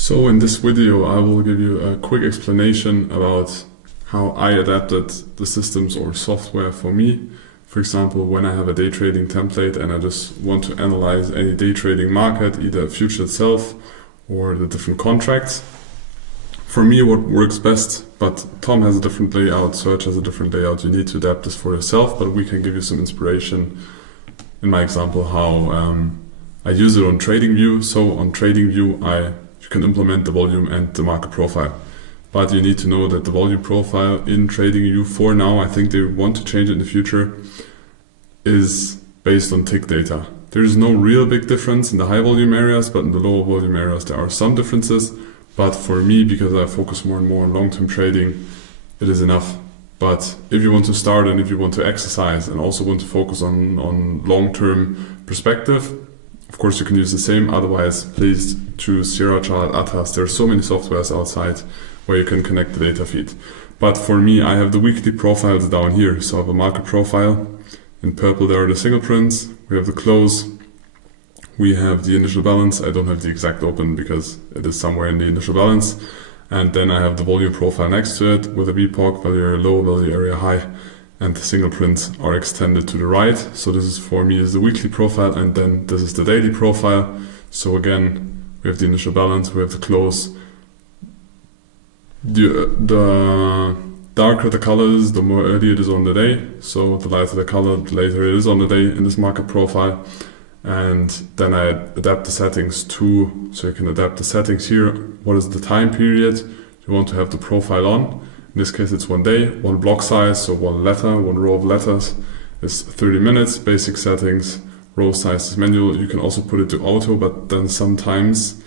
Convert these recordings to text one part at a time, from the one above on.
So in this video I will give you a quick explanation about how I adapted the systems or software for me. For example, when I have a day trading template and I just want to analyze any day trading market, either a future itself or the different contracts. For me what works best, but Tom has a different layout, Serge has a different layout, you need to adapt this for yourself, but we can give you some inspiration in my example how I use it on TradingView. So on TradingView you can implement the volume and the market profile. But you need to know that the volume profile in TradingView for now, I think they want to change it in the future, is based on tick data. There is no real big difference in the high volume areas, but in the lower volume areas there are some differences. But for me, because I focus more and more on long-term trading, it is enough. But if you want to start and if you want to exercise and also want to focus on long-term perspective, of course you can use the same. Otherwise, please choose Sierra Chart, Atas. There are so many softwares outside where you can connect the data feed. But for me, I have the weekly profiles down here. So I have a market profile. In purple there are the single prints. We have the close. We have the initial balance. I don't have the exact open because it is somewhere in the initial balance. And then I have the volume profile next to it with a VPOC, value area low, value area high. And the single prints are extended to the right. So this is for me is the weekly profile, and then this is the daily profile. So again, we have the initial balance, we have the close. The darker the color is, the more early it is on the day. So the lighter the color, the later it is on the day in this market profile. And then I adapt the settings too. So you can adapt the settings here. What is the time period you want to have the profile on? In this case it's 1 day, 1 block size, so 1 letter, 1 row of letters is 30 minutes, basic settings, row size is manual. You can also put it to auto, but then sometimes,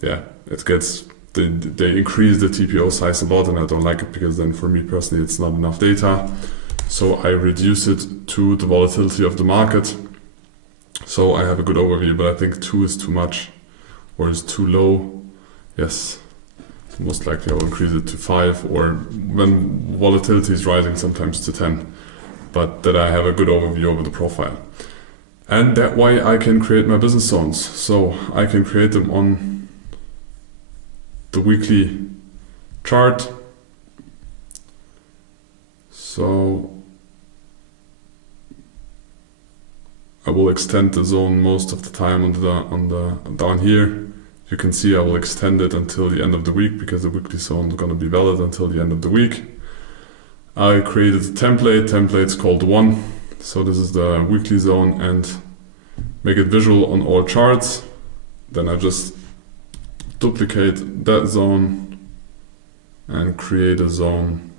it gets, they increase the TPO size a lot and I don't like it because then for me personally it's not enough data. So I reduce it to the volatility of the market. So I have a good overview, but I think 2 is too much or is too low. Yes. Most likely I will increase it to 5, or when volatility is rising sometimes to 10, but that I have a good overview over the profile. And that way I can create my business zones. So I can create them on the weekly chart. So I will extend the zone most of the time on the down here. You can see I will extend it until the end of the week because the weekly zone is going to be valid until the end of the week. I created a template's called 1. So this is the weekly zone and make it visual on all charts. Then I just duplicate that zone and create a zone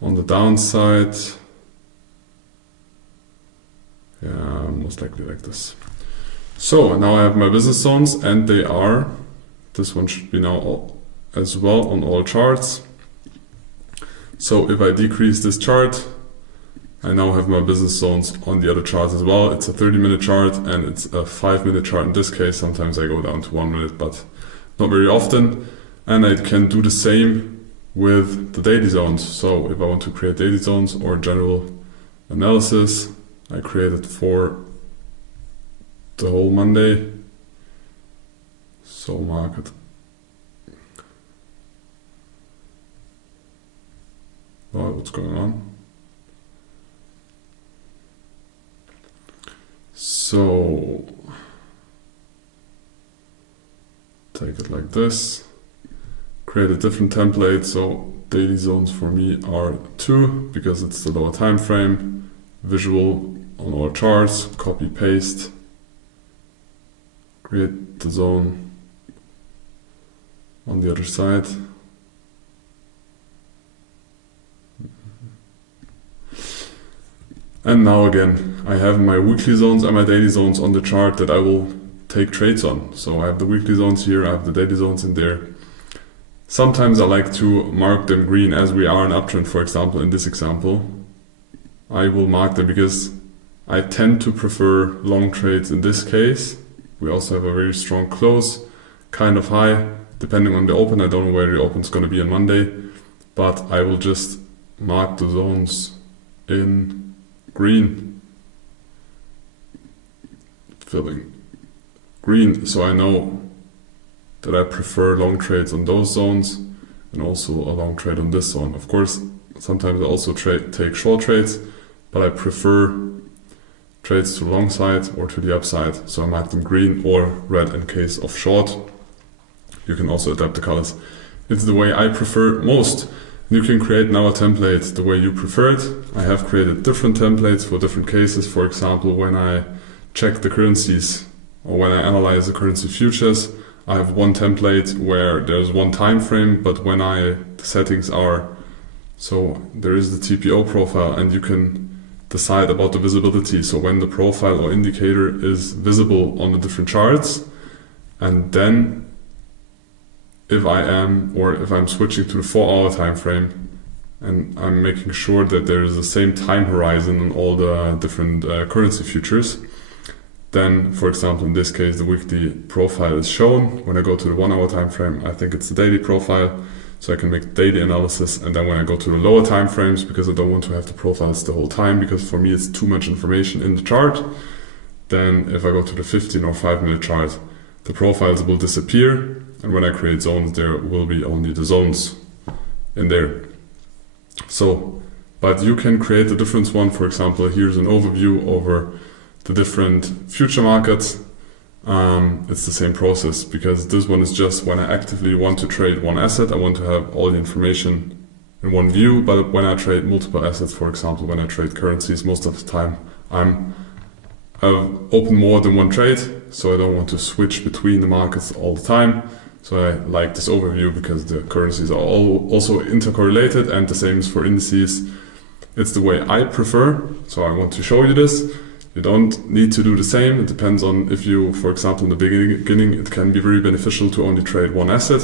on the downside. Yeah, most likely like this. So now I have my business zones and they are, this one should be now as well on all charts. So if I decrease this chart, I now have my business zones on the other charts as well. It's a 30-minute chart and it's a 5-minute chart in this case. Sometimes I go down to 1 minute, but not very often. And I can do the same with the daily zones. So if I want to create daily zones or general analysis, I create it for the whole Monday. So market. Oh, what's going on? So take it like this. Create a different template. So daily zones for me are 2 because it's the lower time frame. Visual on all charts. Copy paste. Create the zone on the other side. And now again, I have my weekly zones and my daily zones on the chart that I will take trades on. So I have the weekly zones here, I have the daily zones in there. Sometimes I like to mark them green as we are in uptrend, for example, in this example. I will mark them because I tend to prefer long trades in this case. We also have a very strong close, kind of high, depending on the open. I don't know where the open is going to be on Monday, but I will just mark the zones in green, filling green, so I know that I prefer long trades on those zones and also a long trade on this zone. Of course, sometimes I also take short trades, but I prefer trades to the long side or to the upside. So I mark them green or red in case of short. You can also adapt the colors. It's the way I prefer most. You can create now a template the way you prefer it. I have created different templates for different cases. For example, when I check the currencies or when I analyze the currency futures, I have one template where there's one time frame, but when the settings are, so there is the TPO profile and you can decide about the visibility. So when the profile or indicator is visible on the different charts, and then if I'm switching to the 4-hour time frame and I'm making sure that there is the same time horizon on all the different currency futures, then, for example, in this case, the weekly profile is shown. When I go to the 1-hour time frame, I think it's the daily profile, so I can make daily analysis. And then when I go to the lower time frames, because I don't want to have the profiles the whole time, because for me it's too much information in the chart, then if I go to the 15 or 5-minute chart, the profiles will disappear. And when I create zones, there will be only the zones in there. So, but you can create a different one. For example, here's an overview over the different future markets. It's the same process, because this one is just when I actively want to trade one asset, I want to have all the information in one view. But when I trade multiple assets, for example, when I trade currencies, most of the time I've opened more than one trade, so I don't want to switch between the markets all the time. So I like this overview because the currencies are all also intercorrelated, and the same is for indices. It's the way I prefer, so I want to show you this. You don't need to do the same. It depends on if you, for example, in the beginning, it can be very beneficial to only trade one asset.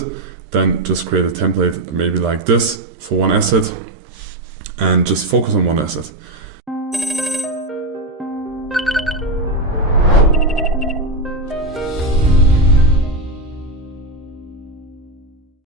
Then just create a template maybe like this for one asset and just focus on one asset.